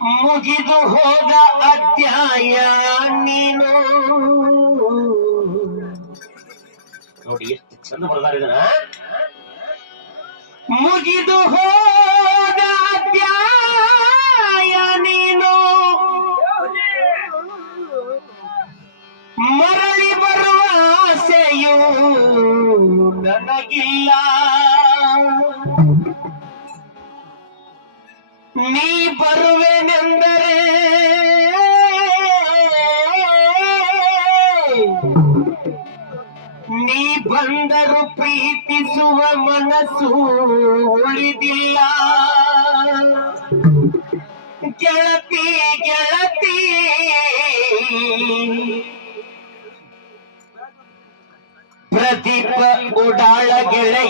ಮುಗಿದು ಹೋದ ಅಧ್ಯಾಯ ನೀನು. ನೋಡಿ ಎಷ್ಟು ಚಂದ ಬರ್ದಾರಿದನ ಮುಗಿದು ಹೋದ ಅಧ್ಯಾಯ ನೀನು. ಮರಳಿ ಬರುವ ಆಸೆಯು ನನಗಿಲ್ಲ. ನೀ ಬರುವೆನೆಂದರೆ ನೀ ಬಂದರು ಪ್ರೀತಿಸುವ ಮನಸ್ಸು ಉಳಿದಿಲ್ಲ. ಗೆಳತಿ ಗೆಳತಿ ಪ್ರದೀಪ ಉಡಾಳ ಗೆಳೆಯ